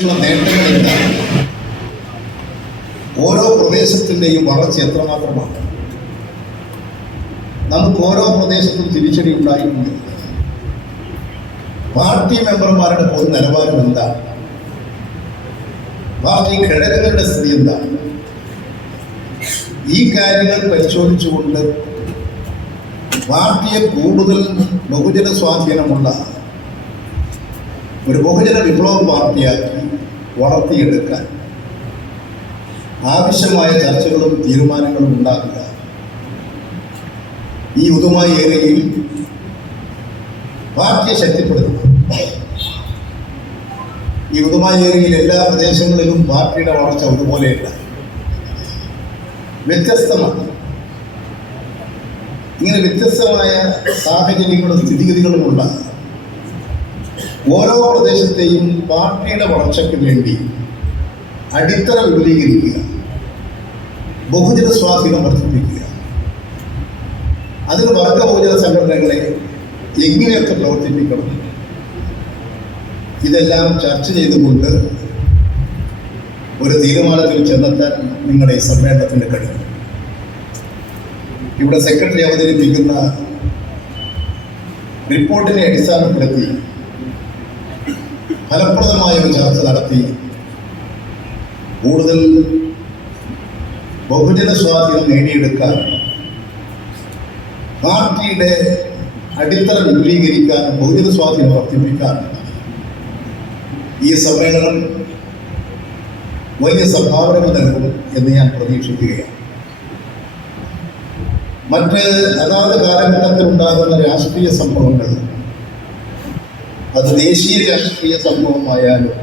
നേട്ടങ്ങൾ എന്താണ്? ഓരോ പ്രദേശത്തിൻ്റെയും വളർച്ച എത്രമാത്രമാണ്? നമുക്ക് ഓരോ പ്രദേശത്തും തിരിച്ചടി ഉണ്ടായിട്ടുണ്ട്. പാർട്ടി മെമ്പർമാരുടെ പൊതു നിലവാരം എന്താണ്? പാർട്ടി ഘടകങ്ങളുടെ സ്ഥിതി എന്താണ്? ഈ കാര്യങ്ങൾ പരിശോധിച്ചുകൊണ്ട് പാർട്ടിയെ കൂടുതൽ ബഹുജന സ്വാധീനമുള്ള ഒരു ബഹുജന വിപ്ലവ പാർട്ടിയാക്കി വളർത്തിയെടുക്കാൻ ആവശ്യമായ ചർച്ചകളും തീരുമാനങ്ങളും ഉണ്ടാക്കുക. ഈ ഉദുമ ഏരിയയിൽ പാർട്ടിയെ ശക്തിപ്പെടുത്തുക. ഈ ഉദുമ ഏരിയയിൽ എല്ലാ പ്രദേശങ്ങളിലും പാർട്ടിയുടെ വളർച്ച ഒരുപോലെയല്ല, വ്യത്യസ്തമാണ്. ഇങ്ങനെ വ്യത്യസ്തമായ സാഹചര്യങ്ങളും സ്ഥിതിഗതികളും ഉണ്ടാകും. ഓരോ പ്രദേശത്തെയും പാർട്ടിയുടെ വളർച്ചയ്ക്ക് വേണ്ടി അടിത്തറ വിപുലീകരിക്കുക, ബഹുജന സ്വാധീനം വർദ്ധിപ്പിക്കുക, അതിന് വർഗ ബഹുജന സംഘടനകളെ എങ്ങനെയൊക്കെ പ്രവർത്തിപ്പിക്കണം, ഇതെല്ലാം ചർച്ച ചെയ്തുകൊണ്ട് ഒരു തീരുമാനത്തിൽ ചെന്നെത്താൻ നിങ്ങളുടെ ഈ സമ്മേളനത്തിന് കഴിയും. ഇവിടെ സെക്രട്ടറി അവതരിപ്പിക്കുന്ന റിപ്പോർട്ടിനെ അടിസ്ഥാനപ്പെടുത്തി ഫലപ്രദമായ ഒരു ചർച്ച നടത്തി കൂടുതൽ ബഹുജന സ്വാധീനം നേടിയെടുക്കാൻ, പാർട്ടിയുടെ അടിത്തറ വിപുലീകരിക്കാൻ, ബഹുജന സ്വാധീനം വർദ്ധിപ്പിക്കാൻ ഈ സമ്മേളനം വലിയ സംഭാവന നൽകും എന്ന് ഞാൻ പ്രതീക്ഷിക്കുകയാണ്. മറ്റ് അതാത് കാലഘട്ടത്തിൽ ഉണ്ടാകുന്ന രാഷ്ട്രീയ സംഭവങ്ങൾ, അത് ദേശീയ രാഷ്ട്രീയ സംഭവമായാലും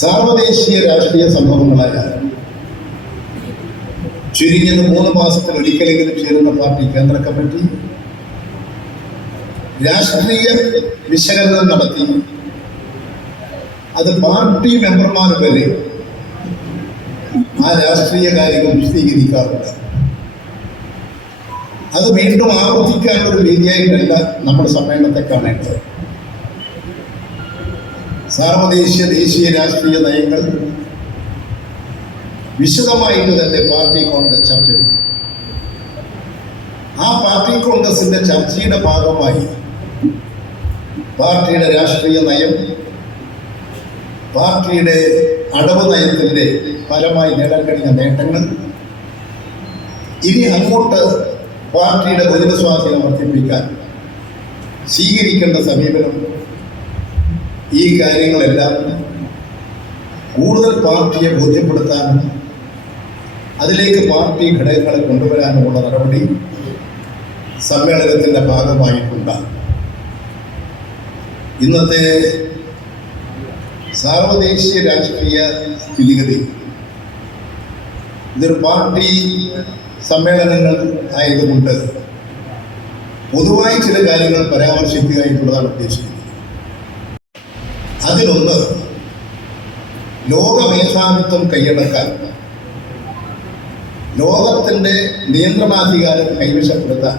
സാർവദേശീയ രാഷ്ട്രീയ സംഭവങ്ങളായാലും ചുരുങ്ങിയത് 3 മാസത്തിൽ ഒരിക്കലെങ്കിലും ചേരുന്ന പാർട്ടി കേന്ദ്ര കമ്മിറ്റി രാഷ്ട്രീയ വിശകലനം നടത്തി അത് പാർട്ടി മെമ്പർമാർ വരെ ആ രാഷ്ട്രീയ കാര്യങ്ങൾ വിശദീകരിക്കാറുണ്ട്. അത് വീണ്ടും ആവർത്തിക്കാനുള്ള ഒരു രീതിയായിട്ടല്ല നമ്മുടെ സമ്മേളനത്തെ കാണേണ്ടത്. സാർവദേശീയ ദേശീയ രാഷ്ട്രീയ നയങ്ങൾ വിശദമായിട്ട് തന്നെ പാർട്ടി കോൺഗ്രസ് ചർച്ച ചെയ്തു. ആ പാർട്ടി കോൺഗ്രസിന്റെ ചർച്ചയുടെ ഭാഗമായി പാർട്ടിയുടെ രാഷ്ട്രീയ നയം, പാർട്ടിയുടെ അടവ് നയത്തിൻ്റെ ഫലമായി നേടാൻ കഴിഞ്ഞ നേട്ടങ്ങൾ, ഇനി അങ്ങോട്ട് പാർട്ടിയുടെ ബഹുജന സ്വാധീനം വർദ്ധിപ്പിക്കാൻ സ്വീകരിക്കേണ്ട സമീപനം, ഈ കാര്യങ്ങളെല്ലാം കൂടുതൽ പാർട്ടിയെ ബോധ്യപ്പെടുത്താനും അതിലേക്ക് പാർട്ടി ഘടകങ്ങളെ കൊണ്ടുവരാനുമുള്ള നടപടി സമ്മേളനത്തിൻ്റെ ഭാഗമായിട്ടുണ്ടാകും. ഇന്നത്തെ സാർവദേശീയ രാഷ്ട്രീയ സ്ഥിതിഗതി ഇതൊരു പാർട്ടി സമ്മേളനങ്ങൾ ആയതുകൊണ്ട് പൊതുവായി ചില കാര്യങ്ങൾ പരാമർശിക്കുക എന്നുള്ളതാണ് ഉദ്ദേശിക്കുന്നത്. അതിലൊന്ന്, ലോക മേധാവിത്വം കൈയടക്കാൻ, ലോകത്തിൻ്റെ നിയന്ത്രണാധികാരം കൈവശപ്പെടുത്താൻ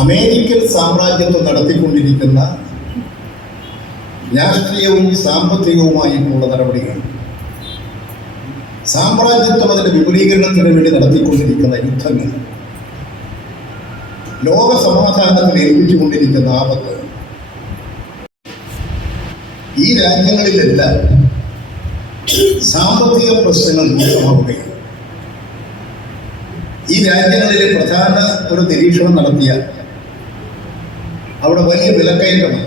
അമേരിക്കൻ സാമ്രാജ്യത്വം നടത്തിക്കൊണ്ടിരിക്കുന്ന രാഷ്ട്രീയവും സാമ്പത്തികവുമായിട്ടുള്ള നടപടികൾ, സാമ്രാജ്യത്വം അതിൻ്റെ വിപുലീകരണത്തിന് വേണ്ടി നടത്തിക്കൊണ്ടിരിക്കുന്ന യുദ്ധങ്ങൾ, ലോക സമാധാനത്തിന് ഏൽപ്പിച്ചുകൊണ്ടിരിക്കുന്ന ആപത്ത്, ഈ രാജ്യങ്ങളിലെല്ലാം സാമ്പത്തിക പ്രശ്നങ്ങൾ രൂക്ഷമാവുകയാണ്. ഈ രാജ്യങ്ങളിലെ പ്രധാന ഒരു നിരീക്ഷണം നടത്തിയാൽ അവിടെ വലിയ വിലക്കയറ്റമാണ്,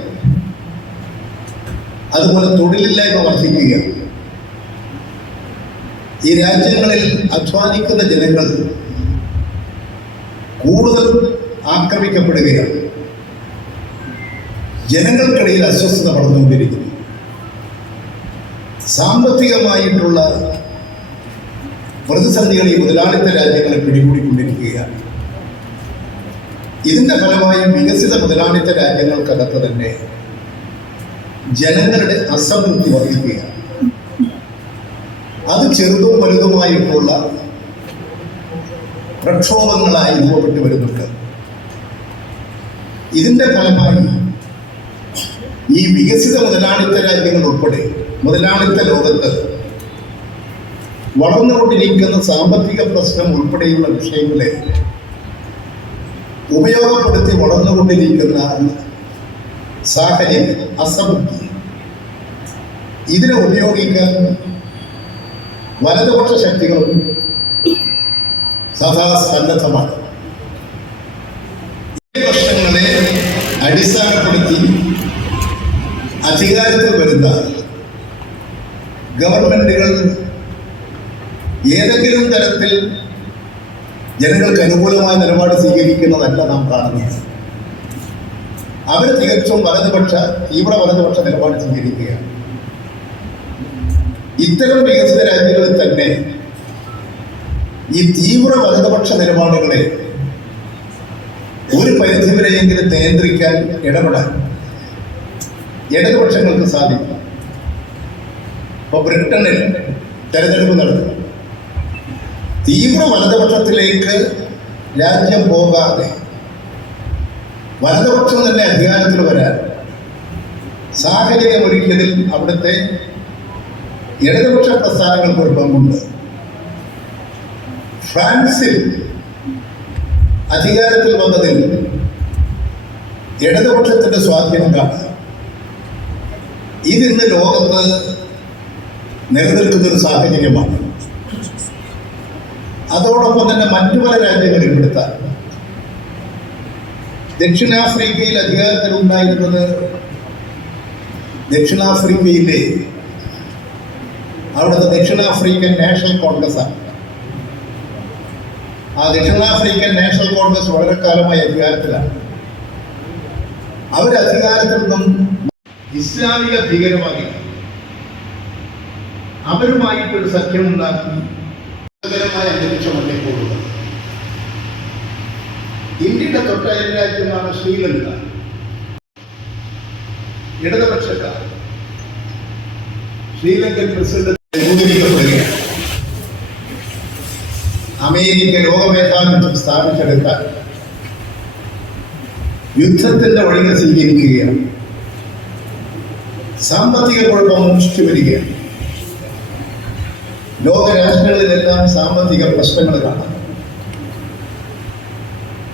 അതുപോലെ തൊഴിലില്ലായ്മ വർദ്ധിക്കുകയാണ്. ഈ രാജ്യങ്ങളിൽ അധ്വാനിക്കുന്ന ജനങ്ങൾ കൂടുതൽ ആക്രമിക്കപ്പെടുകയാണ്. ജനങ്ങൾക്കിടയിൽ അസ്വസ്ഥത വളർന്നുകൊണ്ടിരിക്കുന്നു. സാമ്പത്തികമായിട്ടുള്ള പ്രതിസന്ധികൾ ഈ മുതലാളിത്ത രാജ്യങ്ങളെ പിടികൂടിക്കൊണ്ടിരിക്കുകയാണ്. ഇതിൻ്റെ ഫലമായി വികസിത മുതലാളിത്ത രാജ്യങ്ങൾക്കകത്ത് തന്നെ ജനങ്ങളുടെ അസംതൃപ്തി വർദ്ധിക്കുകയാണ്. അത് ചെറുതും വലുതുമായിട്ടുള്ള പ്രക്ഷോഭങ്ങളായി രൂപപ്പെട്ടു വരുന്നുണ്ട്. ഇതിൻ്റെ ഫലമായി ഈ വികസിത മുതലാളിത്ത രാജ്യങ്ങൾ ഉൾപ്പെടെ മുതലാളിത്ത ലോകത്ത് വളർന്നുകൊണ്ടിരിക്കുന്ന സാമ്പത്തിക പ്രശ്നം ഉൾപ്പെടെയുള്ള വിഷയങ്ങളെ ഉപയോഗപ്പെടുത്തി വളർന്നുകൊണ്ടിരിക്കുന്ന സാഹചര്യം, അസമൃദ്ധി, ഇതിനെ ഉപയോഗിക്കാൻ വലതുപക്ഷ ശക്തികളും സദാ സന്നദ്ധമാണ്. ഈ പ്രശ്നങ്ങളെ അടിസ്ഥാനപ്പെടുത്തി അധികാരത്തിൽ വരുന്ന ഗവൺമെന്റുകൾ ഏതെങ്കിലും തരത്തിൽ ജനങ്ങൾക്ക് അനുകൂലമായ നിലപാട് സ്വീകരിക്കുന്നതല്ല നാം കാണുന്നത്. അവർ തികച്ചും തീവ്ര വലതുപക്ഷ നിലപാട് സ്വീകരിക്കുകയാണ്. ഇത്തരം വികസിത രാജ്യങ്ങളിൽ തന്നെ ഈ തീവ്ര വലതുപക്ഷ നിലപാടുകളെ ഒരു പരിധിവരെയെങ്കിലും നിയന്ത്രിക്കാൻ ഇടപെടാൻ ഇടതുപക്ഷങ്ങൾക്ക് സാധിക്കും. ഇപ്പൊ ബ്രിട്ടനിൽ തെരഞ്ഞെടുപ്പ് നടത്തി തീവ്ര വലതുപക്ഷത്തിലേക്ക് രാജ്യം പോകാതെ വലതുപക്ഷം തന്നെ അധികാരത്തിൽ വരാൻ സാഹചര്യമൊരുക്കിയതിൽ അവിടുത്തെ ഇടതുപക്ഷ പ്രസ്ഥാനങ്ങൾക്ക് ഒരു പങ്കുണ്ട്. ഫ്രാൻസിൽ അധികാരത്തിൽ വന്നതിൽ ഇടതുപക്ഷത്തിന്റെ സ്വാധീനം കാണാം. ഇതിന്ന് ലോകത്ത് നിലനിൽക്കുന്ന ഒരു സാഹചര്യമാണ്. അതോടൊപ്പം തന്നെ മറ്റു പല രാജ്യങ്ങളിൽ എടുത്താൽ ദക്ഷിണാഫ്രിക്കയിൽ അധികാരത്തിലുണ്ടായിരുന്നത് ദക്ഷിണാഫ്രിക്കയിലെ അവിടുത്തെ ദക്ഷിണാഫ്രിക്കൻ നാഷണൽ കോൺഗ്രസ് ആണ്. ആ ദക്ഷിണാഫ്രിക്കൻ നാഷണൽ കോൺഗ്രസ് വളരെ കാലമായി അധികാരത്തിലാണ്. അവർ അധികാരത്തിൽ നിന്നും ഇസ്ലാമിക ഭീകരവാദികൾ അവരുമായിട്ടൊരു സഖ്യമുണ്ടാക്കി അന്തരീക്ഷമല്ലേ പോകുന്നത്. ഇന്ത്യയുടെ തൊട്ടയൽ രാജ്യമാണ് ശ്രീലങ്ക. ഇടതുപക്ഷക്കാർ ശ്രീലങ്കൻ പ്രസിഡന്റ് രൂപീകരിക്കപ്പെടുകയാണ്. അമേരിക്ക ലോകമേധാവിത്വം സ്ഥാപിച്ചെടുക്കാൻ യുദ്ധത്തിന്റെ വഴികൾ സ്വീകരിക്കുകയാണ്. സാമ്പത്തിക കുഴപ്പം മുഷിച്ചു വരികയാണ്. ലോകരാഷ്ട്രങ്ങളിലെല്ലാം സാമ്പത്തിക പ്രശ്നങ്ങൾ കാണാം.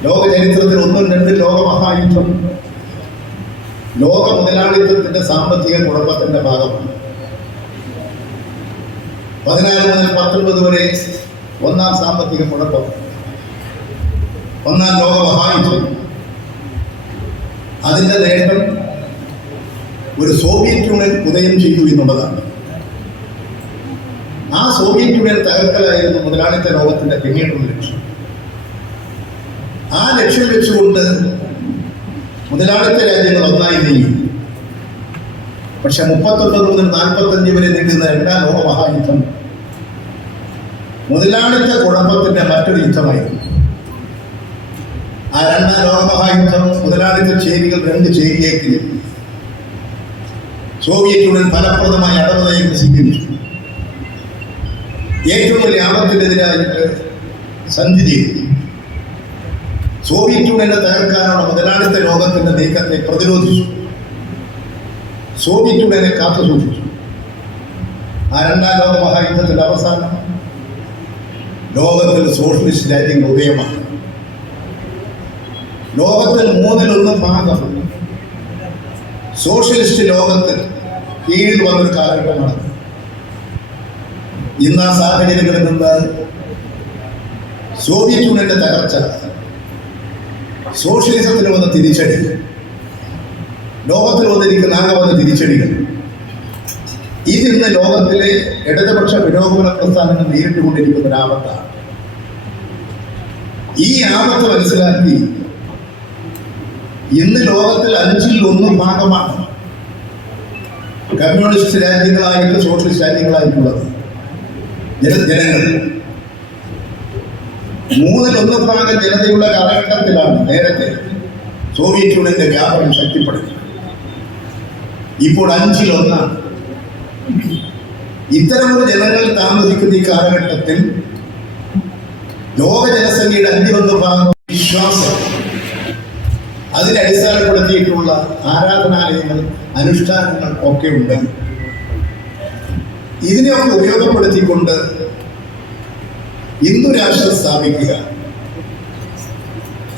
ലോക ചരിത്രത്തിൽ 1, 2 ലോകമഹായുദ്ധം ലോക മുതലാളിത്തത്തിന്റെ സാമ്പത്തിക കുഴപ്പത്തിന്റെ ഭാഗമാണ്. 14 മുതൽ 19 വരെ ഒന്നാം സാമ്പത്തിക കുഴപ്പം, ഒന്നാം ലോകമഹായുദ്ധം. അതിന്റെ നേട്ടം ഒരു സോവിയറ്റ് യൂണിയൻ ഉദയം ചെയ്തു എന്നുള്ളതാണ്. ആ സോവിയറ്റ് യൂണിയൻ തകർക്കലായിരുന്നു മുതലാളിത്ത ലോകത്തിന്റെ പിന്നീടുള്ള ലക്ഷ്യം. ആ ലക്ഷ്യം വെച്ചുകൊണ്ട് മുതലാളിത്ത രാജ്യങ്ങൾ ഒന്നായി നീങ്ങി. പക്ഷെ 39 മുതൽ 45 വരെ നീണ്ടുന്ന 2ാം ലോകമഹായുദ്ധം മുതലാളിത്ത കുഴപ്പത്തിന്റെ മറ്റൊരു യുദ്ധമായിരുന്നു. ആ 2ാം ലോകമഹായുദ്ധം മുതലാളിത്ത ചേരികൾ 2 ചേരിയേക്ക് സോവിയറ്റ് യൂണിയൻ ഫലപ്രദമായ അടവുനയം സ്വീകരിച്ചു. ഏറ്റവും വലിയ ആപത്തിനെതിരായിട്ട് സന്ധി ചെയ്തു. സോവിയറ്റ് യൂണിയനെ തകർക്കാനുള്ള മുതലാളിത്ത ലോകത്തിന്റെ നീക്കത്തെ പ്രതിരോധിച്ചു. സോവിയറ്റ് യൂണിയനെ കാത്തു സൂക്ഷിച്ചു. ആ 2ാം ലോകമഹായുദ്ധത്തിന്റെ അവസാനം ലോകത്തിൽ സോഷ്യലിസ്റ്റ് രാജ്യങ്ങൾ ഉദയമാണ്. ലോകത്തിൽ 1/3 ഭാഗം സോഷ്യലിസ്റ്റ് ലോകത്തിൽ കീഴിൽ വന്നൊരു കാലഘട്ടമാണ്. ഇന്ന് ആ സാഹചര്യങ്ങളിൽ നിന്ന് സോവിയറ്റ് യൂണിയന്റെ തകർച്ച, സോഷ്യലിസത്തിന് വന്ന തിരിച്ചടി, ലോകത്തിൽ ആകെ വന്ന തിരിച്ചടികൾ, ഇതിന്ന് ലോകത്തിലെ ഇടതുപക്ഷ പുരോഗമന പ്രസ്ഥാനങ്ങൾ നേരിട്ടുകൊണ്ടിരിക്കുന്ന ഒരു ആപത്താണ്. ഈ ആപത്ത് മനസ്സിലാക്കി ഇന്ന് ലോകത്തിൽ 1/5 ഭാഗമാണ് കമ്മ്യൂണിസ്റ്റ് രാജ്യങ്ങളായിട്ട് സോഷ്യലിസ്റ്റ് രാജ്യങ്ങളായിട്ടുള്ളത്. ജനങ്ങൾ 1/3 ഭാഗം ജനതയുള്ള കാലഘട്ടത്തിലാണ് നേരത്തെ സോവിയറ്റ് യൂണിയന്റെ വ്യാപനം ശക്തിപ്പെടുന്നത്. ഇപ്പോൾ 1/5. ഇത്തരമൊരു ജനങ്ങൾ താമസിക്കുന്ന ഈ കാലഘട്ടത്തിൽ ലോക ജനസംഖ്യയുടെ 5/1 ഭാഗം വിശ്വാസം, അതിനെ അടിസ്ഥാനപ്പെടുത്തിയിട്ടുള്ള ആരാധനാലയങ്ങൾ അനുഷ്ഠാനങ്ങൾ ഒക്കെ ഉണ്ട്. ഇതിനെയൊക്കെ ഉപയോഗപ്പെടുത്തിക്കൊണ്ട് ഹിന്ദു രാഷ്ട്രം സ്ഥാപിക്കുക,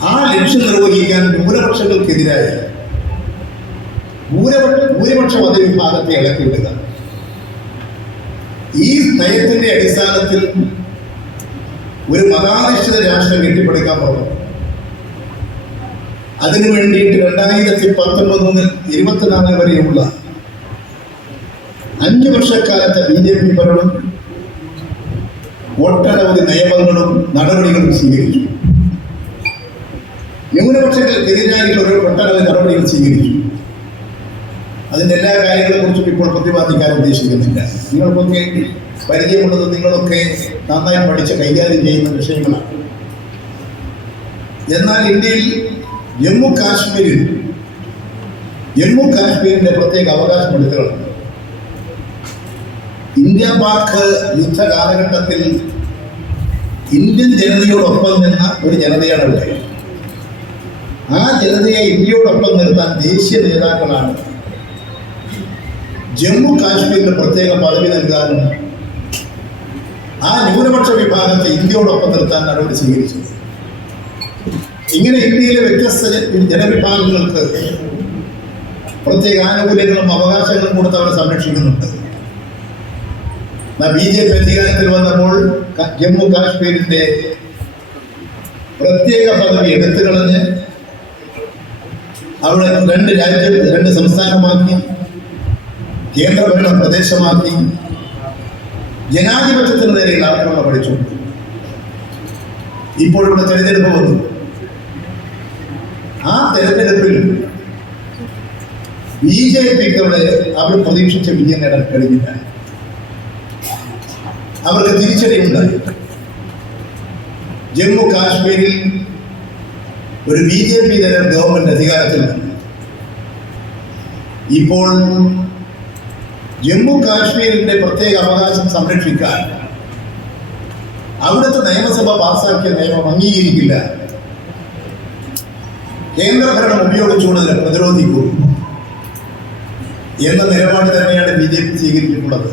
ആ ലക്ഷ്യം നിർവഹിക്കാൻ ന്യൂനപക്ഷങ്ങൾക്കെതിരായി ഭൂരിപക്ഷ മതവിഭാഗത്തെ ഇളക്കിവിടുക, ഈ നയത്തിന്റെ അടിസ്ഥാനത്തിൽ ഒരു മതാധിഷ്ഠിത രാഷ്ട്രം കെട്ടിപ്പടുക്കാൻ പോകുന്നു. അതിനു വേണ്ടിയിട്ട് 2019 മുതൽ 24 വരെയുള്ള 5 വർഷക്കാലത്തെ BJP ഭരണം ഒട്ടനവധി നിയമങ്ങളും നടപടികളും സ്വീകരിച്ചു. ന്യൂനപക്ഷങ്ങൾക്കെതിരായിട്ടുള്ള ഒരു ഒട്ടനവധി നടപടികൾ സ്വീകരിച്ചു. അതിൻ്റെ എല്ലാ കാര്യങ്ങളെ കുറിച്ചും ഇപ്പോൾ പ്രതിപാദിക്കാൻ ഉദ്ദേശിക്കുന്നില്ല. നിങ്ങൾക്കൊക്കെ പരിചയമുള്ളത്, നിങ്ങളൊക്കെ നന്നായി പഠിച്ച് കൈകാര്യം ചെയ്യുന്ന വിഷയങ്ങളാണ്. എന്നാൽ ഇന്ത്യയിൽ ജമ്മു കാശ്മീരിന്റെ പ്രത്യേക അവകാശമെടുത്തുകളുണ്ട്. ഇന്ത്യ പാക് യുദ്ധ കാലഘട്ടത്തിൽ ഇന്ത്യൻ ജനതയോടൊപ്പം നിന്ന ഒരു ജനതയാണ് ഇവിടെ. ആ ജനതയെ ഇന്ത്യയോടൊപ്പം നിർത്താൻ ദേശീയ നേതാക്കളാണ് ജമ്മു കാശ്മീരിന് പ്രത്യേക പദവി നൽകാനും ആ ന്യൂനപക്ഷ വിഭാഗത്തെ ഇന്ത്യയോടൊപ്പം നിർത്താൻ നടപടി സ്വീകരിച്ചത്. ഇങ്ങനെ ഇന്ത്യയിലെ വ്യത്യസ്ത ജനവിഭാഗങ്ങൾക്ക് പ്രത്യേക ആനുകൂല്യങ്ങളും അവകാശങ്ങളും കൊടുത്ത് അവരെ സംരക്ഷിക്കുന്നുണ്ട്. BJP അധികാരത്തിൽ വന്നപ്പോൾ ജമ്മു കാശ്മീരിന്റെ പ്രത്യേക പദവി എടുത്തു കളഞ്ഞ് അവിടെ 2 സംസ്ഥാനമാക്കി, കേന്ദ്രഭരണ പ്രദേശമാക്കി, ജനാധിപത്യത്തിന് നേരെയുള്ള ആക്രമണം പഠിച്ചു. ഇപ്പോൾ ഇവിടെ തെരഞ്ഞെടുപ്പ് വന്നു. ആ തെരഞ്ഞെടുപ്പിൽ BJPക്ക് അവിടെ അവർ പ്രതീക്ഷിച്ച വിജയം നേടാൻ കഴിഞ്ഞില്ല. അവർക്ക് തിരിച്ചടിയുണ്ടായി. ജമ്മു കാശ്മീരിൽ ഒരു BJP തരം ഗവൺമെന്റ് അധികാരത്തിൽ വന്നു. ഇപ്പോൾ ജമ്മു കാശ്മീരിന്റെ പ്രത്യേക അവകാശം സംരക്ഷിക്കാൻ അവിടുത്തെ നിയമസഭ പാസാക്കിയ നിയമം അംഗീകരിക്കില്ല, കേന്ദ്രഭരണം ഉപയോഗിച്ചുകൊണ്ട് അതിനെ പ്രതിരോധിക്കൂ എന്ന നിലപാട് തന്നെയാണ് BJP സ്വീകരിച്ചിട്ടുള്ളത്.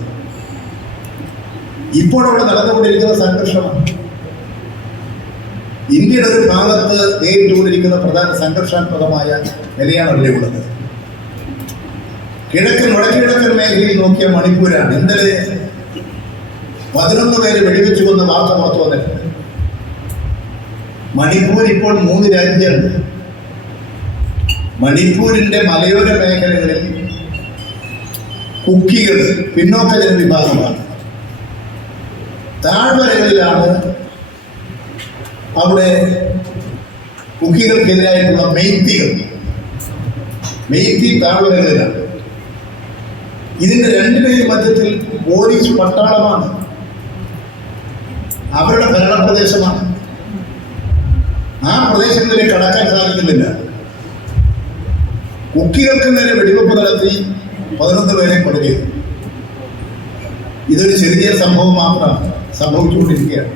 ഇപ്പോൾ അവിടെ നടന്നുകൊണ്ടിരിക്കുന്ന സംഘർഷമാണ്. ഇന്ത്യയുടെ ഒരു ഭാഗത്ത് നേരിട്ടുകൊണ്ടിരിക്കുന്ന പ്രധാന സംഘർഷാത്മകമായ നിലയാണ് അവിടെയുള്ളത്. വടക്കിഴക്കൻ മേഖലയിൽ നോക്കിയ മണിപ്പൂരാണ്. ഇന്നലെ 11 പേരെ വെടിവെച്ചു കൊന്ന വാർത്ത പുറത്തു വന്നിട്ടുണ്ട്. മണിപ്പൂർ ഇപ്പോൾ 3 രാജ്യമുണ്ട്. മണിപ്പൂരിന്റെ മലയോര മേഖലകളിൽ കുക്കികൾ പിന്നോക്ക ജനവിഭാഗമാണ്. താഴ്വരകളിലാണ് അവിടെ കുക്കികൾക്കെതിരായിട്ടുള്ള മെയ്ത്തി താഴ്വരകളിലാണ്. ഇതിന്റെ രണ്ടിന്റെയും മധ്യത്തിൽ പോലീസ് പട്ടാളമാണ്, അവരുടെ ഭരണപ്രദേശമാണ്. ആ പ്രദേശങ്ങളിലേക്ക് കടക്കാൻ സാധിക്കുന്നില്ല. കുക്കികൾക്ക് നേരെ വെടിവെപ്പ് നടത്തി 11 പേരെ കൊലചെയ്തു. ഇതൊരു ചെറിയ സംഭവം മാത്രമാണ് സംഭവിച്ചുകൊണ്ടിരിക്കുകയാണ്.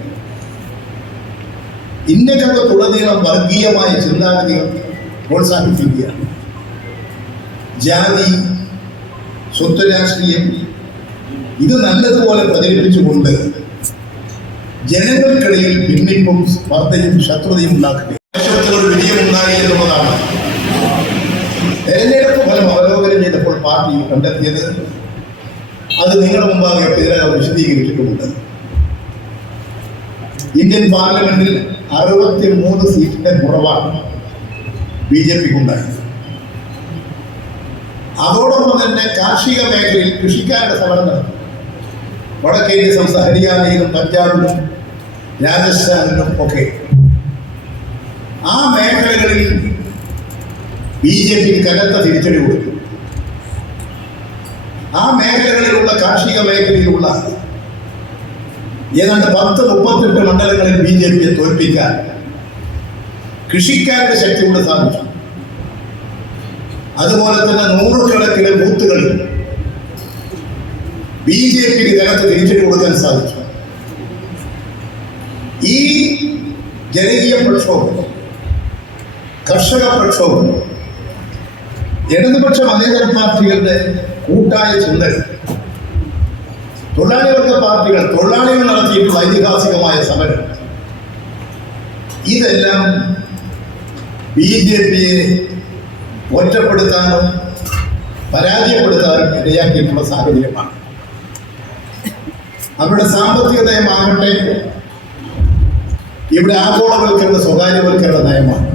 ഇന്ത്യക്കകത്തുടനീളം വർഗീയമായ ചിന്താഗതികൾ പ്രോത്സാഹിപ്പിക്കുകയാണ്. ജാതി, സ്വത്ത് രാഷ്ട്രീയം ഇത് നല്ലതുപോലെ പ്രചരിപ്പിച്ചുകൊണ്ട് ജനങ്ങൾക്കിടയിൽ ഭിന്നിപ്പും സ്പർദ്ധയും ശത്രുതയും ഉണ്ടാക്കുക. ഒരു വിജയമുണ്ടായി എന്നുള്ളതാണ് തെരഞ്ഞെടുപ്പ് ഫലം അവലോകനം ചെയ്തപ്പോൾ പാർട്ടി കണ്ടെത്തിയത്. അത് നിങ്ങളുടെ മുമ്പാകെ ഇതിനകം വിശദീകരിച്ചിട്ടുമുണ്ട്. ഇന്ത്യൻ പാർലമെന്റിൽ 63 സീറ്റിന്റെ കുറവാണ് BJPക്കുണ്ടായത്. അതോടൊപ്പം തന്നെ കാർഷിക മേഖലയിൽ കൃഷിക്കാരുടെ സമരം നടത്തി. വടക്കേന്ത്യ സംസ്ഥാന ഹരിയാനയിലും പഞ്ചാബിലും രാജസ്ഥാനിലും ഒക്കെ ആ മേഖലകളിൽ BJPക്ക് കനത്ത തിരിച്ചടി കൊടുത്തു. ആ മേഖലകളിലുള്ള കാർഷിക മേഖലയിലുള്ള ഏതാണ്ട് 38 മണ്ഡലങ്ങളിൽ BJPയെ തോൽപ്പിക്കാൻ കൃഷിക്കാരുടെ ശക്തി കൊണ്ട് സാധിച്ചു. അതുപോലെ തന്നെ 100 കണക്കിന് ബൂത്തുകളിൽ BJPക്ക് കനത്ത തിരിച്ചടി കൊടുക്കാൻ സാധിച്ചു. ഈ ജനകീയ പ്രക്ഷോഭം, കർഷക പ്രക്ഷോഭം ഇടതുപക്ഷ മതേതര പാർട്ടികളുടെ കൂട്ടായ ചിന്തകൾ, തൊഴിലാളി വർഗ പാർട്ടികൾ, തൊഴിലാളികൾ നടത്തിയിട്ടുള്ള ഐതിഹാസികമായ സമരം, ഇതെല്ലാം BJP ഒറ്റപ്പെടുത്താനും പരാജയപ്പെടുത്താനും ഇടയാക്കിയിട്ടുള്ള സാഹചര്യമാണ്. അവരുടെ സാമ്പത്തിക നയമാകട്ടെ ഇവിടെ ആഗോളവൽക്കരണ സ്വകാര്യവൽക്കരണ നയമാണ്.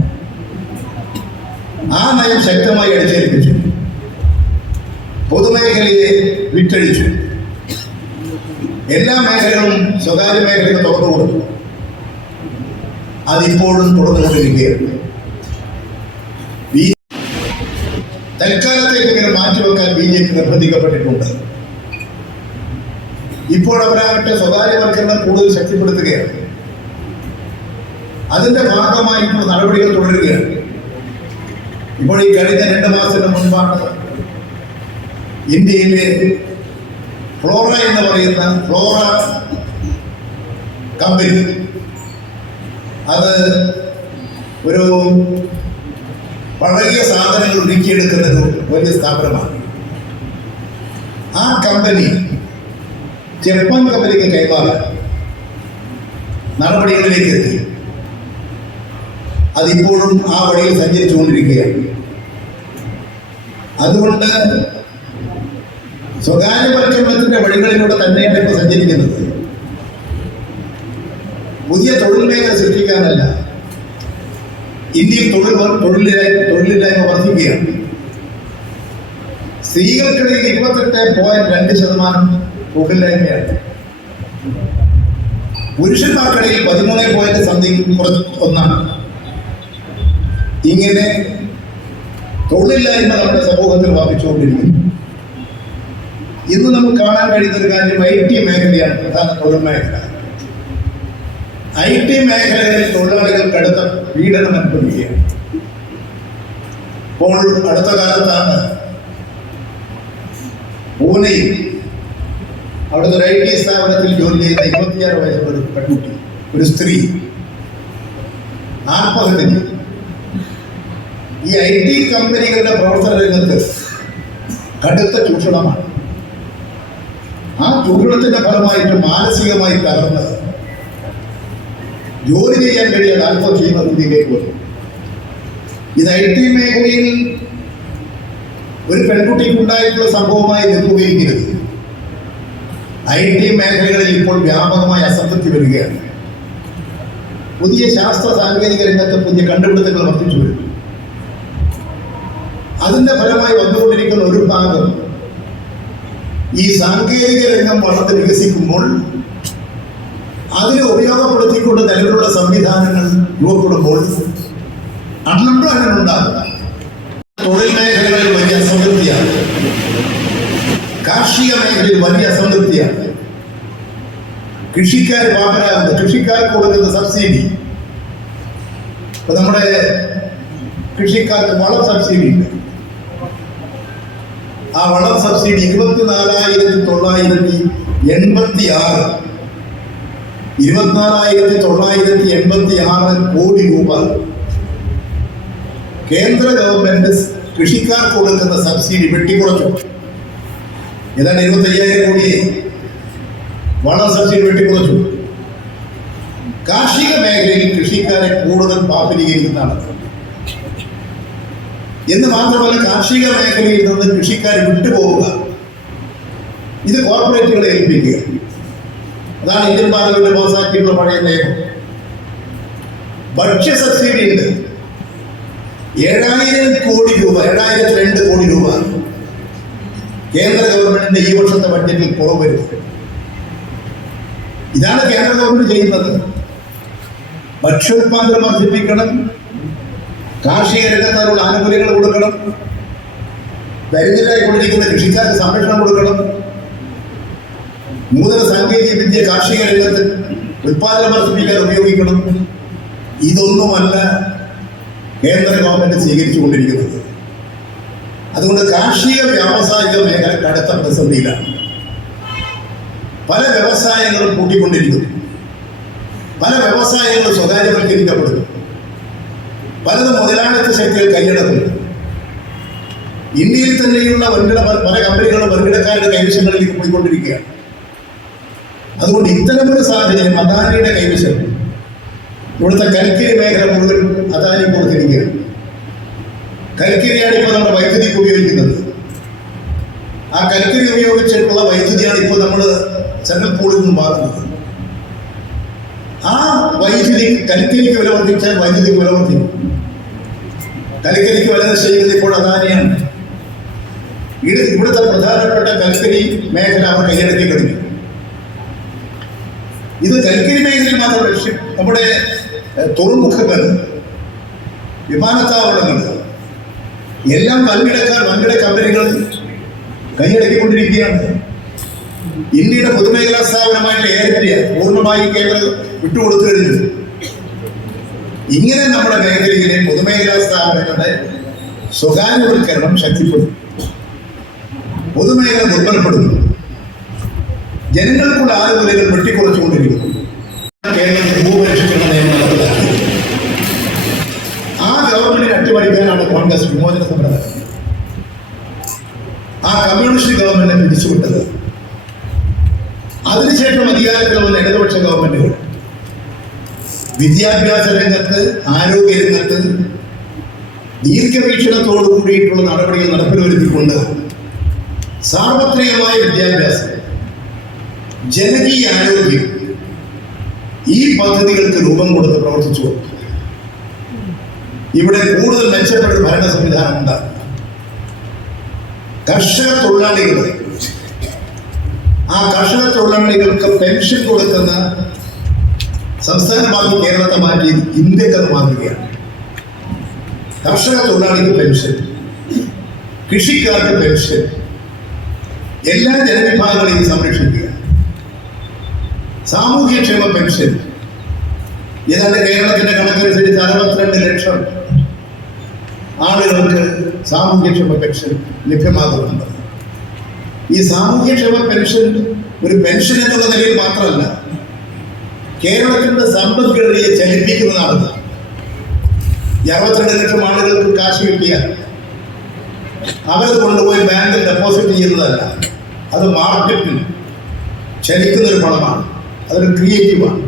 ആ നയം ശക്തമായി അടിച്ചേൽപ്പിച്ചു, പൊതുമേഖലയെ വിറ്റഴിച്ചു, എല്ലാ മേഖലകളും സ്വകാര്യ മേഖലകൾ തുറന്നു കൊടുത്തു. അതിപ്പോഴും തുടർന്നുകൊണ്ടിരിക്കുകയാണ്. തൽക്കാലത്തേക്ക് ഇങ്ങനെ മാറ്റിവെക്കാൻ BJP നിർബന്ധിക്കപ്പെട്ടിട്ടുണ്ട്. ഇപ്പോൾ അവരാകട്ടെ സ്വകാര്യവൽക്കരണം കൂടുതൽ ശക്തിപ്പെടുത്തുകയാണ്. അതിന്റെ ഭാഗമായിട്ടുള്ള നടപടികൾ തുടരുകയാണ്. ഇപ്പോൾ ഈ കഴിഞ്ഞ 2 മാസത്തിന് മുൻപാണ് ഇന്ത്യയിലെ ഫ്ലോറ എന്ന് പറയുന്ന ഫ്ലോറ കമ്പനി, അത് ഒരു പഴകിയ സാധനങ്ങൾ ഒരുക്കിയെടുക്കുന്ന ഒരു വലിയ സ്ഥാപനമാണ്. ആ കമ്പനി ജപ്പാൻ കമ്പനിക്ക് കൈമാറാൻ നടപടികളിലേക്ക് എത്തി. അതിപ്പോഴും ആ വഴിയിൽ സഞ്ചരിച്ചുകൊണ്ടിരിക്കുകയാണ്. അതുകൊണ്ട് സ്വകാര്യവൽക്കരണത്തിന്റെ വഴികളിലൂടെ തന്നെയാണ് ഇപ്പോൾ സഞ്ചരിക്കുന്നത്. പുതിയ തൊഴിൽ മേഖല സൃഷ്ടിക്കാനല്ല, ഇന്ത്യയിൽ തൊഴിലില്ലായ്മ വർദ്ധിക്കുകയാണ്. സ്ത്രീകൾക്കിടയിൽ 28.2% തൊഴിലില്ലായ്മയാണ്. പുരുഷന്മാർക്കിടയിൽ 13.1%. ഇങ്ങനെ തൊഴിലില്ലായ്മ നമ്മുടെ സമൂഹത്തിൽ വർദ്ധിച്ചുകൊണ്ടിരിക്കുന്നു. ഇന്ന് നമുക്ക് കാണാൻ കഴിയുന്ന ഒരു കാര്യം IT മേഖലയാണ് പ്രധാന തൊഴിൽ മേഖല. IT മേഖലകളിൽ തൊഴിലാളികൾ കടുത്ത പീഡനം അനുഭവിക്കുകയാണ്. ഇപ്പോൾ അടുത്ത കാലത്താണ് പൂനെയിൽ അവിടുത്തെ ഒരു IT സ്ഥാപനത്തിൽ ജോലി ചെയ്യുന്ന 26 വയസ്സുള്ള ഒരു പെൺകുട്ടി, ഒരു സ്ത്രീ ആത്മഹത്യ ചെയ്തു. ഈ IT കമ്പനികളുടെ പ്രവർത്തന രംഗത്ത് കടുത്ത ചൂഷണമാണ്. ആ ചൂഷണത്തിന്റെ ഫലമായിട്ട് മാനസികമായി തകർന്ന് ജോലി ചെയ്യാൻ കഴിയാതെ ആത്മഹത്യ സ്ഥിതിയിലേക്ക് വന്നു. ഇത് IT മേഖലയിൽ ഒരു പെൺകുട്ടിക്കുണ്ടായിട്ടുള്ള സംഭവമായി നിൽക്കുകയെങ്കിലും IT മേഖലകളിൽ ഇപ്പോൾ വ്യാപകമായ അസംതൃപ്തി വരികയാണ്. പുതിയ ശാസ്ത്ര സാങ്കേതിക രംഗത്ത് പുതിയ കണ്ടുപിടുത്തങ്ങൾ വർദ്ധിച്ചു വരുന്നു. അതിന്റെ ഫലമായി വന്നുകൊണ്ടിരിക്കുന്ന ഒരു ഭാഗം ഈ സാങ്കേതിക രംഗം വളർന്ന് വികസിക്കുമ്പോൾ അതിനെ ഉപയോഗപ്പെടുത്തിക്കൊണ്ട് നിലവിലുള്ള സംവിധാനങ്ങൾ രൂപപ്പെടുമ്പോൾ അൺഎംപ്ലോയ്മെന്റ് ഉണ്ടാകും. തൊഴിൽ മേഖലകളിൽ വലിയ അസംതൃപ്തിയാണ്, കാർഷിക മേഖലയിൽ വലിയ അസംതൃപ്തിയാണ്. കൃഷിക്കാർ പാപ്പരാകുന്നത്, കൃഷിക്കാർക്ക് കൊടുക്കുന്ന സബ്സിഡി, ഇപ്പൊ നമ്മുടെ കൃഷിക്കാർക്ക് വളം സബ്സിഡി ഉണ്ട്. ആ വളം സബ്സിഡി 24,986 കോടി രൂപ കേന്ദ്ര ഗവൺമെന്റ് കൃഷിക്കാർക്ക് കൊടുക്കുന്ന സബ്സിഡി വെട്ടിക്കുറച്ചു. ഏതാണ്ട് 25,000 കോടി വളം സബ്സിഡി വെട്ടിക്കുറച്ചു. കാർഷിക മേഖലയിൽ കൃഷിക്കാരെ കൂടുതൽ പാപ്പരീകരിക്കുന്നതാണ്. എന്ന് മാത്രമല്ല, കാർഷിക മേഖലയിൽ നിന്ന് കൃഷിക്കാർ വിട്ടുപോവുക, ഇത് കോർപ്പറേറ്റുകളെ ഏൽപ്പിക്കുക. അതാണ് ഇന്ത്യൻ പാർലമെന്റ് പാസാക്കിയിട്ടുള്ള പഴയ നിയമം. ഭക്ഷ്യ സബ്സിഡി ഉണ്ട്. 7,000 കോടി രൂപ, 7,002 കോടി രൂപ കേന്ദ്ര ഗവൺമെന്റിന്റെ ഈ വർഷത്തെ ബഡ്ജറ്റിൽ കുറവ് വരുന്നു. ഇതാണ് കേന്ദ്ര ഗവൺമെന്റ് ചെയ്യുന്നത്. ഭക്ഷ്യോത്പാദനം വർദ്ധിപ്പിക്കണം, കാർഷിക രംഗത്തുള്ള ആനുകൂല്യങ്ങൾ കൊടുക്കണം, ദരിദ്രരായി കൊണ്ടിരിക്കുന്ന കൃഷിക്കാർക്ക് സംരക്ഷണം കൊടുക്കണം, നൂതന സാങ്കേതിക വിദ്യ കാർഷിക രംഗത്ത് ഉത്പാദനം വർദ്ധിപ്പിക്കാൻ ഉപയോഗിക്കണം. ഇതൊന്നുമല്ല കേന്ദ്ര ഗവൺമെന്റ് സ്വീകരിച്ചു കൊണ്ടിരിക്കുന്നത്. അതുകൊണ്ട് കാർഷിക വ്യാവസായിക മേഖല കടുത്ത പ്രതിസന്ധിയിലാണ്. പല വ്യവസായങ്ങളും കൂട്ടിക്കൊണ്ടിരിക്കുന്നു, പല വ്യവസായങ്ങളും സ്വകാര്യവൽക്കരിക്കപ്പെടുന്നു, പലതും മുതലാളിത്ത ശക്തികൾ കൈയടക്കുന്നു. ഇന്ത്യയിൽ തന്നെയുള്ള വൻകിട പല കമ്പനികളും വൻകിടക്കാരുടെ കൈവശങ്ങളിലേക്ക് പോയിക്കൊണ്ടിരിക്കുകയാണ്. അതുകൊണ്ട് ഇത്തരമൊരു സാഹചര്യം അദാനിയുടെ കൈവശം, ഇവിടുത്തെ കൽക്കരി മേഖല മുഴുവൻ അദാനി കൊടുത്തിരിക്കുകയാണ്. കൽക്കരിയാണ് ഇപ്പോൾ നമ്മുടെ വൈദ്യുതിക്ക് ഉപയോഗിക്കുന്നത്. ആ കൽക്കരി ഉപയോഗിച്ചിട്ടുള്ള വൈദ്യുതിയാണ് ഇപ്പോൾ നമ്മൾ സെൻട്രൽ പൂളിൽ നിന്നും വാങ്ങുന്നത്. ആ വൈദ്യുതി, കൽക്കരിക്ക് വില വർദ്ധിച്ചാൽ വൈദ്യുതിക്ക് വില വർദ്ധിക്കും. കൽക്കരിക്ക് വില നിശ്ചയിക്കുന്നത് ഇപ്പോൾ അദാനിയാണ്. ഇവിടുത്തെ പ്രധാനപ്പെട്ട കൽക്കരി മേഖല അവർ കൈയടക്കി കഴിഞ്ഞു. ഇത് കൽക്കരി മേഖലയിൽ മാത്രമല്ല, നമ്മുടെ തുറമുഖങ്ങൾ, വിമാനത്താവളങ്ങൾ എല്ലാം വൻകിട കമ്പനികൾ കൈയടക്കിക്കൊണ്ടിരിക്കുകയാണ്. ഇന്ത്യയുടെ പൊതുമേഖലാ സ്ഥാപനമായിട്ട് എയർ ഇന്ത്യ പൂർണ്ണമായി കേന്ദ്രം വിട്ടുകൊടുത്തു കഴിഞ്ഞു. ഇങ്ങനെ നമ്മുടെ മേഖലയിലെ പൊതുമേഖലാ സ്ഥാപനങ്ങളുടെ സ്വകാര്യവൽക്കരണം ശക്തിപ്പെടും, പൊതുമേഖല ദുർബലപ്പെടുന്നു, ജനങ്ങൾക്കുള്ള ആനുകൂല്യങ്ങൾ വെട്ടിക്കുറച്ചുകൊണ്ടിരിക്കുന്നു. കേരളത്തിൽ ഭൂപരിഷ്കരണ നിയമം നടപ്പിലാക്കി. ആ ഗവൺമെന്റിനെ അട്ടിമറിക്കാനാണ് കോൺഗ്രസ് വിമോചന സമരം ആ കമ്മ്യൂണിസ്റ്റ് ഗവൺമെന്റിനെ പിടിച്ചുവിട്ടത്. അതിനുശേഷം അധികാരത്തിൽ വന്ന ഇടതുപക്ഷ ഗവൺമെന്റുകൾ വിദ്യാഭ്യാസ രംഗത്ത്, ആരോഗ്യ രംഗത്ത് ദീർഘവീക്ഷണത്തോടു കൂടിയിട്ടുള്ള നടപടികൾ നടപ്പിൽ വരുത്തിക്കൊണ്ട് സാർവത്രികമായ വിദ്യാഭ്യാസം, ജനകീയ ആരോഗ്യം, ഈ പദ്ധതികൾക്ക് രൂപം കൊടുത്ത് പ്രവർത്തിച്ചു. ഇവിടെ കൂടുതൽ മെച്ചപ്പെട്ട ഭരണ സംവിധാനം ഉണ്ടാകും. കർഷക തൊഴിലാളികൾ, ആ കർഷക തൊഴിലാളികൾക്ക് പെൻഷൻ കൊടുക്കുന്ന സംസ്ഥാനമാക്കി കേരളത്തെ മാറ്റി ഇന്ത്യക്കത് മാതൃകയാണ്. കർഷക തൊഴിലാളിക്ക് പെൻഷൻ, കൃഷിക്കാർക്ക് പെൻഷൻ, എല്ലാ ജനവിഭാഗങ്ങളെയും സംരക്ഷിക്കുക. സാമൂഹ്യക്ഷേമ പെൻഷൻ ഏതാണ്ട് കേരളത്തിന്റെ കണക്കനുസരിച്ച് 62 ലക്ഷം ആളുകൾക്ക് സാമൂഹ്യക്ഷേമ പെൻഷൻ ലഭ്യമാകുന്നുണ്ട്. ഈ സാമൂഹ്യക്ഷേമ പെൻഷൻ ഒരു പെൻഷൻ എന്നുള്ള നിലയിൽ മാത്രമല്ല, കേരളത്തിന്റെ സമ്പദ്ഘടനയെ ചലിപ്പിക്കുന്നതാണ്. 62 ലക്ഷം ആളുകൾക്ക് കാശ് കിട്ടിയാൽ അവരത് കൊണ്ടുപോയി ബാങ്കിൽ ഡെപ്പോസിറ്റ് ചെയ്യുന്നതല്ല, അത് മാർക്കറ്റിൽ ചലിക്കുന്നൊരു പണമാണ്, അതൊരു ക്രിയേറ്റീവാണ്.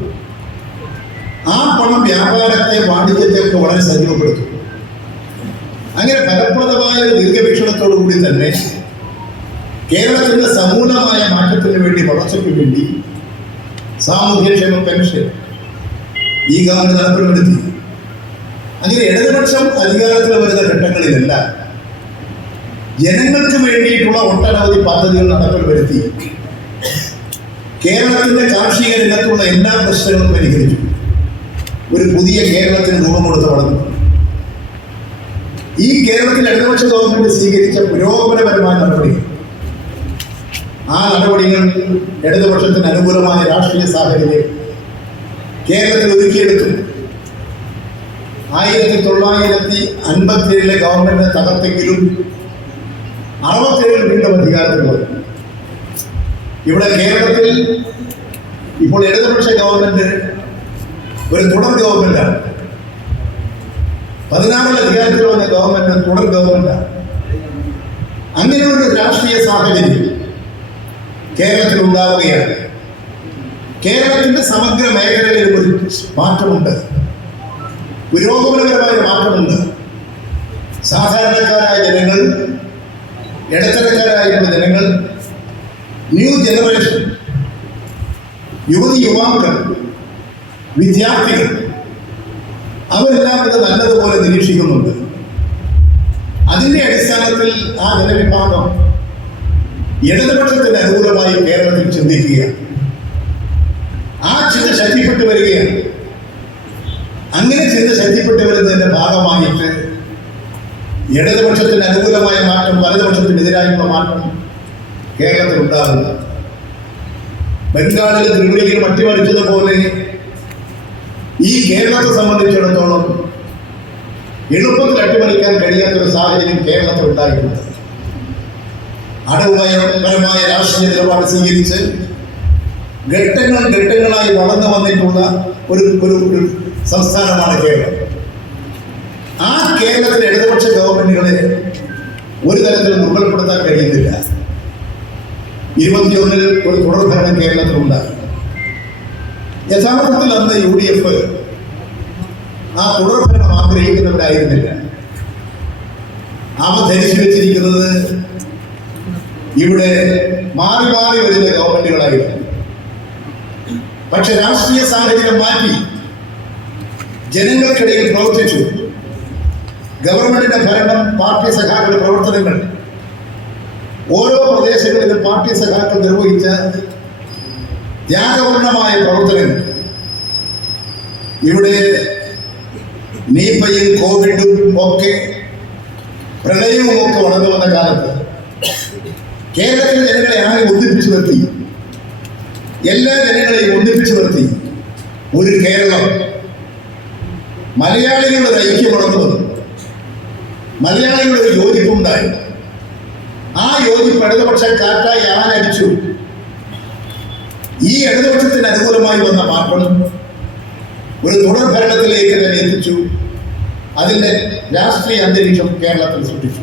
ആ പണം വ്യാപാരത്തെ, വാണിജ്യത്തെ ഒക്കെ വളരെ സജീവപ്പെടുത്തും. അങ്ങനെ ഫലപ്രദമായ ഒരു ദീർഘവീക്ഷണത്തോടു കൂടി തന്നെ കേരളത്തിന്റെ സമൂലമായ മാറ്റത്തിന് വേണ്ടി, വളർച്ചയ്ക്ക് വേണ്ടി സാമൂഹ്യക്ഷേമ പെൻഷൻ ഈ ഗവൺമെന്റ് നടപ്പിൽപ്പെടുത്തി. അങ്ങനെ ഇടതുപക്ഷം അധികാരത്തിൽ വരുന്ന ഘട്ടങ്ങളിലല്ല ജനങ്ങൾക്ക് വേണ്ടിയിട്ടുള്ള ഒട്ടനവധി പദ്ധതികൾ നടപ്പിൽ വരുത്തി കേരളത്തിന്റെ കാർഷിക രംഗത്തുള്ള എല്ലാ പ്രശ്നങ്ങളും പരിഹരിച്ചു. ഒരു പുതിയ കേരളത്തിന് രൂപം കൊടുത്ത് വളർന്നു. ഈ കേരളത്തിൽ ഇടതുപക്ഷ ഗവൺമെന്റ് സ്വീകരിച്ച പുരോഗമനപരമായ നടപടികൾ, ആ നടപടികൾ ഇടതുപക്ഷത്തിന് അനുകൂലമായ രാഷ്ട്രീയ സാഹചര്യം കേരളത്തിൽ ഒരുക്കിയെടുത്തു. 1957 ഗവൺമെന്റിനെ തകർത്തെങ്കിലും 67 വീണ്ടും അധികാരത്തിൽ വന്നു. ഇവിടെ കേരളത്തിൽ ഇപ്പോൾ ഇടതുപക്ഷ ഗവൺമെന്റ് ഒരു തുടർ ഗവൺമെന്റാണ്. 16 അധികാരത്തിൽ വന്ന ഗവൺമെന്റ് തുടർ ഗവൺമെന്റാണ്. അങ്ങനെ ഒരു രാഷ്ട്രീയ സാഹചര്യം കേരളത്തിൽ ഉണ്ടാവുകയാണ്. കേരളത്തിന്റെ സമഗ്ര മേഖലകളിൽ ഒരു മാറ്റമുണ്ട്, പുരോഗമനപരമായ മാറ്റമുണ്ട്. സാധാരണക്കാരായ ജനങ്ങൾ, ഇടത്തരക്കാരായിട്ടുള്ള ജനങ്ങൾ, ന്യൂ ജനറേഷൻ, യുവാക്കൾ, വിദ്യാർത്ഥികൾ, അവരെല്ലാം ഇത് നല്ലതുപോലെ നിരീക്ഷിക്കുന്നുണ്ട്. അതിന്റെ അടിസ്ഥാനത്തിൽ ആ ജനവിഭാഗം ഇടതുപക്ഷത്തിന് അനുകൂലമായി കേരളത്തിൽ ചിന്തിക്കുകയാണ്. ആ ചിന്ത ശക്തിപ്പെട്ടു വരികയാണ്. അങ്ങനെ ചിന്ത ശക്തിപ്പെട്ടു വരുന്നതിന്റെ ഭാഗമായിട്ട് ഇടതുപക്ഷത്തിന് അനുകൂലമായ മാറ്റം, വലതുപക്ഷത്തിനെതിരായിട്ടുള്ള മാറ്റം കേരളത്തിൽ ഉണ്ടാകുന്നു. ബംഗാളിൽ ത്രിപുരയിൽ അട്ടിമറിച്ചതുപോലെ ഈ കേരളത്തെ സംബന്ധിച്ചിടത്തോളം എളുപ്പത്തിൽ അട്ടിമറിക്കാൻ കഴിയാത്തൊരു സാഹചര്യം കേരളത്തിൽ ഉണ്ടായിട്ടുണ്ട്. അടവുപരമായ രാഷ്ട്രീയ നിലപാട് സ്വീകരിച്ച് ഘട്ടങ്ങളായി വളർന്നു വന്നിട്ടുള്ള ഒരു സംസ്ഥാനമാണ് കേരളം. ആ കേരളത്തിലെ ഇടതുപക്ഷ ഗവൺമെന്റുകളെ ഒരു തരത്തിലും ദുർബലപ്പെടുത്താൻ കഴിയുന്നില്ല. 21-ൽ ഒരു തുടർഭരണം കേരളത്തിലുണ്ടായി. യഥാർത്ഥത്തിൽ അന്ന് UDF ആ തുടർഭരണം ആഗ്രഹിക്കുന്നവരായിരുന്നില്ല. അവർ ധരിച്ചു വെച്ചിരിക്കുന്നത് ഇവിടെ മാറി മാറി വരുന്ന ഗവൺമെന്റുകളായിരുന്നു. പക്ഷെ രാഷ്ട്രീയ സാഹചര്യം മാറ്റി ജനങ്ങൾക്കിടയിൽ പ്രവർത്തിച്ചു. ഗവൺമെന്റിന്റെ ഭരണം, പാർട്ടി സഖാക്കളുടെ പ്രവർത്തനങ്ങൾ, ഓരോ പ്രദേശങ്ങളിലും പാർട്ടി സഖാക്കൾ നിർവഹിച്ച ത്യാഗപൂർണമായ പ്രവർത്തനങ്ങൾ, ഇവിടെ നീപ്പയും കോവിഡും ഒക്കെ പ്രളയവും ഒക്കെ വളർന്നു വന്ന കാലത്ത് കേരളത്തിലെ ജനങ്ങളെ ആകെ ഒന്നിപ്പിച്ചു നിർത്തി, എല്ലാ ജനങ്ങളെയും ഒന്നിപ്പിച്ചു നിർത്തി ഒരു കേരളം. മലയാളികളുടെ ഐക്യം വളർന്നു വന്നു, മലയാളികളുടെ ഒരു യോജിപ്പുണ്ടായി. ആ യോജിപ്പ് ഇടതുപക്ഷ കാറ്റായി ആനടിച്ചു. ഈ ഇടതുപക്ഷത്തിന് അനുകൂലമായി വന്ന മാറ്റം ഒരു തുടർ ഭരണത്തിലേക്ക് തന്നെ എത്തിച്ചു. അതിൻ്റെ രാഷ്ട്രീയ അന്തരീക്ഷം കേരളത്തിൽ സൃഷ്ടിച്ചു.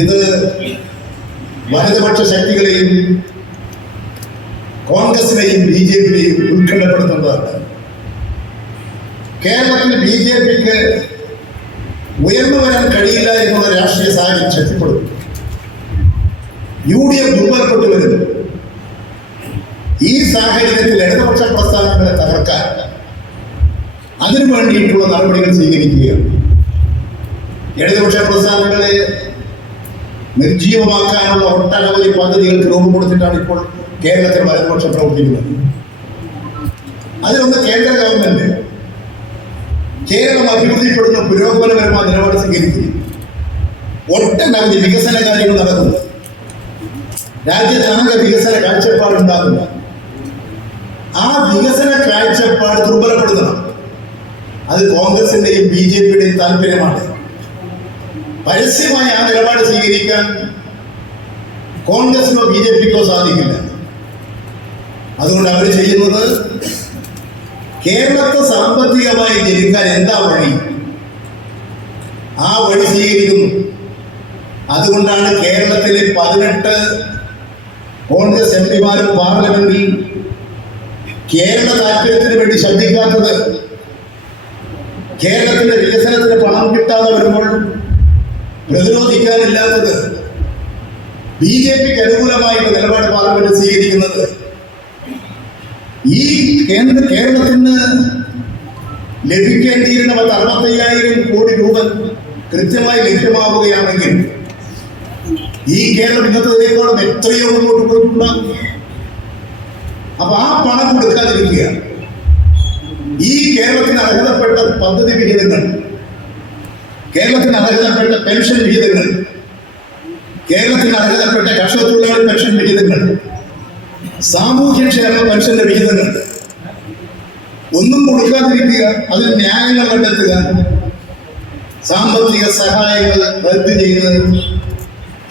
ഇത് വലതുപക്ഷ ശക്തികളെയും കോൺഗ്രസിനെയും BJPയെയും ഉത്കണ്ഠപ്പെടുത്തുന്നതാണ്. കേരളത്തിൽ BJPക്ക് ഉയർന്നു വരാൻ കഴിയില്ല എന്നുള്ള രാഷ്ട്രീയ സാഹചര്യം ശക്തിപ്പെടും. UDF ദുർബലപ്പെട്ടു വരുന്നു. ഈ സാഹചര്യത്തിൽ ഇടതുപക്ഷ പ്രസ്ഥാനങ്ങളെ തകർക്കാൻ അതിനു വേണ്ടിയിട്ടുള്ള നടപടികൾ സ്വീകരിക്കുകയാണ്. ഇടതുപക്ഷ പ്രസ്ഥാനങ്ങളെ നിർജീവമാക്കാനുള്ള ഒട്ടനവധി പദ്ധതികൾക്ക് രൂപം കൊടുത്തിട്ടാണ് ഇപ്പോൾ കേരളത്തിൽ വലതുപക്ഷം പ്രവർത്തിക്കുന്നത്. അതിലൊന്ന് കേന്ദ്ര ഗവൺമെന്റ് കേരളം അഭിവൃദ്ധിപ്പെടുന്ന പുരോഗമനപരമായ നിലപാട് സ്വീകരിക്കുന്നു. ഒട്ടനവധി വികസന കാര്യങ്ങൾ നടക്കുന്നു. രാജ്യത്താകെ വികസന കാഴ്ചപ്പാടുണ്ടാകുന്ന ആ വികസന കാഴ്ചപ്പാട് ദുർബലപ്പെടുത്തണം. അത് കോൺഗ്രസിന്റെയും BJPയുടെയും താല്പര്യമാണ്. പരസ്യമായ ആ നിലപാട് സ്വീകരിക്കാൻ കോൺഗ്രസിനോ BJPക്കോ സാധിക്കില്ല. അതുകൊണ്ട് അവർ ചെയ്യുന്നത് കേരളത്തെ സാമ്പത്തികമായി ജനിക്കാൻ എന്താ വഴി, ആ വഴി സ്വീകരിക്കുന്നു. അതുകൊണ്ടാണ് കേരളത്തിലെ 18 കോൺഗ്രസ് MPമാരും പാർലമെന്റിൽ കേരള താല്പര്യത്തിന് വേണ്ടി ശബ്ദിക്കാത്തത്. കേരളത്തിന്റെ വികസനത്തിന് പണം കിട്ടാതെ വരുമ്പോൾ പ്രതിരോധിക്കാനില്ലാത്തത്. BJPക്ക് അനുകൂലമായിട്ട് നിലപാട് പാർലമെന്റ് സ്വീകരിക്കുന്നത്. ഈ കേരളത്തിന് ലഭിക്കേണ്ടിയിരുന്ന 65,000 കോടി രൂപ കൃത്യമായി ലഭ്യമാവുകയാണെങ്കിൽ ഈ കേരളം ഇന്നത്തേക്കാളും എത്രയോ മുന്നോട്ട് പോയിട്ടുണ്ടാകും. അപ്പൊ ആ പണം കൊടുക്കാതിരിക്കുക, ഈ കേരളത്തിന് അർഹതപ്പെട്ട പദ്ധതി വിഹിതങ്ങൾ, കേരളത്തിന് അർഹതപ്പെട്ട പെൻഷൻ വിഹിതങ്ങൾ, കേരളത്തിന് അർഹതപ്പെട്ട കർഷകത്തൊഴിലാളി പെൻഷൻ വിഹിതങ്ങൾ, സാമൂഹ്യക്ഷേമ പെൻഷന്റെ വിഹിതങ്ങൾ ഒന്നും കൊടുക്കാതിരിക്കുക, അതിൽ ന്യായങ്ങൾ കണ്ടെത്തുക, സാമ്പത്തിക സഹായങ്ങൾ റദ്ദ് ചെയ്ത്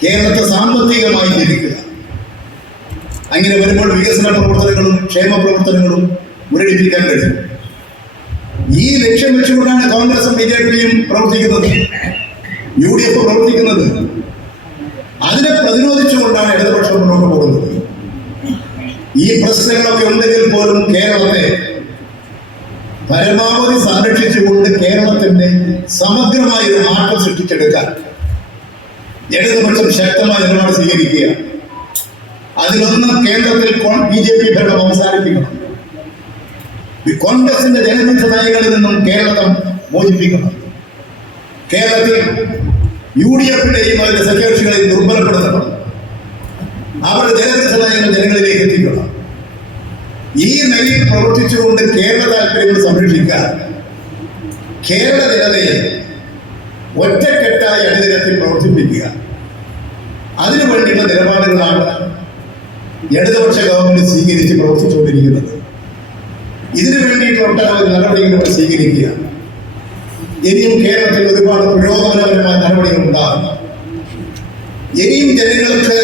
കേരളത്തെ സാമ്പത്തികമായി ജനിക്കുക. അങ്ങനെ വരുമ്പോൾ വികസന പ്രവർത്തനങ്ങളും ക്ഷേമ പ്രവർത്തനങ്ങളും മുരടിപ്പിക്കാൻ കഴിയും. ഈ ലക്ഷ്യം വെച്ചുകൊണ്ടാണ് കോൺഗ്രസും BJPയും പ്രവർത്തിക്കുന്നത്, UDF പ്രവർത്തിക്കുന്നത്. അതിനെ പ്രതിരോധിച്ചുകൊണ്ടാണ് ഇടതുപക്ഷം മുന്നോട്ട് പോകുന്നത്. ഈ പ്രശ്നങ്ങളൊക്കെ ഉണ്ടെങ്കിൽ പോലും കേരളത്തെ പരമാവധി സംരക്ഷിച്ചുകൊണ്ട് കേരളത്തിന്റെ സമഗ്രമായ ഒരു മാറ്റം സൃഷ്ടിച്ചെടുക്കാൻ ഇടതുപക്ഷം ശക്തമായ നിലപാട് സ്വീകരിക്കുക. അതിലൊന്ന് കേന്ദ്രത്തിൽ BJP ഭരണം അവസാനിപ്പിക്കണം. കോൺഗ്രസിന്റെ ജനവിരുദ്ധ നയങ്ങളിൽ നിന്നും കേരളത്തെ മോചിപ്പിക്കണം. കേരളത്തിൽ UDFയുടെയും അവരുടെ സഖ്യകക്ഷികളെയും ദുർബലപ്പെടുത്തണം. അവരുടെ ജനവിരുദ്ധ നയങ്ങൾ ജനങ്ങളിലേക്ക് എത്തിക്കണം. ഈ നിലയിൽ പ്രവർത്തിച്ചുകൊണ്ട് കേരള താല്പര്യങ്ങൾ സംരക്ഷിക്കാൻ കേരള ജനതയെ ഒറ്റക്കെട്ടായി അണിനിരത്തിൽ പ്രവർത്തിപ്പിക്കുക. അതിനു വേണ്ടിയുള്ള നിലപാടുകളാണ് ഇടതുപക്ഷ ഗവൺമെന്റ് സ്വീകരിച്ച് പ്രവർത്തിച്ചുകൊണ്ടിരിക്കുന്നത്. ഇതിനു വേണ്ടിയിട്ട് ഒട്ടനവധി നടപടികൾ സ്വീകരിക്കുക. ഇനിയും കേരളത്തിൽ ഒരുപാട് പുരോഗമനപരമായ നടപടികൾ ഉണ്ടാകും. ഇനിയും ജനങ്ങൾക്ക്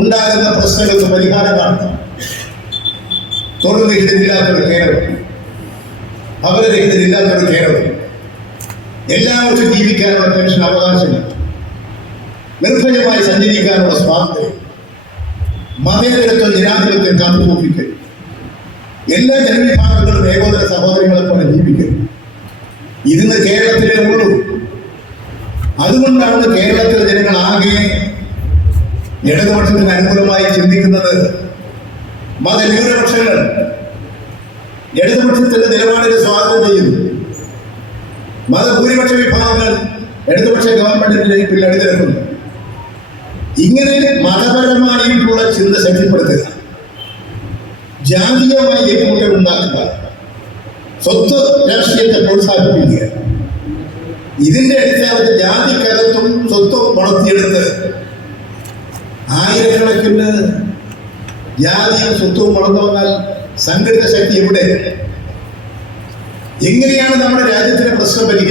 ഉണ്ടാകുന്ന പ്രശ്നങ്ങൾക്ക് പരിഹാരം കാണും. തൊഴിൽരഹിതരില്ലാത്തൊരു കേരളം, ഭവനരഹിതരില്ലാത്തൊരു കേരളം, എല്ലാവർക്കും ജീവിക്കാനുള്ള പെൻഷൻ അവകാശങ്ങൾ, നിർഭയമായി സഞ്ചരിക്കാനുള്ള സ്വാതന്ത്ര്യം, മതേതരത്വം, ജനാധിപത്യം കാത്തുസൂക്ഷിക്കൽ, എല്ലാ ജനവിഭാഗങ്ങളും ഏകോദര സഹോദരങ്ങളെ പോലെ ജീവിക്കൽ, ഇതിന്ന് കേരളത്തിലേ ഉള്ളൂ. അതുകൊണ്ടാണ് കേരളത്തിലെ ജനങ്ങൾ ആകെ ഇടതുപക്ഷത്തിന് അനുകൂലമായി ചിന്തിക്കുന്നത്. മതന്യൂനപക്ഷങ്ങൾ ഇടതുപക്ഷത്തിന്റെ നിലപാടിനെ സ്വാഗതം ചെയ്യുന്നു. മതഭൂരിപക്ഷ വിഭാഗങ്ങൾ ഇടതുപക്ഷ ഗവൺമെന്റിലേക്ക് അണിനിരക്കുന്നു. ഇങ്ങനെ മതപരമായിട്ടുള്ള ചിന്ത ശക്തിപ്പെടുത്തുക, ജാതീയമായി ഏറ്റുമുട്ടൽ ഉണ്ടാക്കുക, സ്വത്ത് രാഷ്ട്രീയത്തെ പ്രോത്സാഹിപ്പിക്കുക, ഇതിന്റെ അടിസ്ഥാനത്തിൽ ജാതിക്കകത്തും സ്വത്തും വളർത്തിയെടുത്ത് ആയിരക്കണക്കിന് ജാതിയും സ്വത്തും വളർന്നു വന്നാൽ സംഘടിത ശക്തി എവിടെ? എങ്ങനെയാണ് നമ്മുടെ രാജ്യത്തിന്റെ പ്രശ്നം പരിഹരിക്കുന്നത്?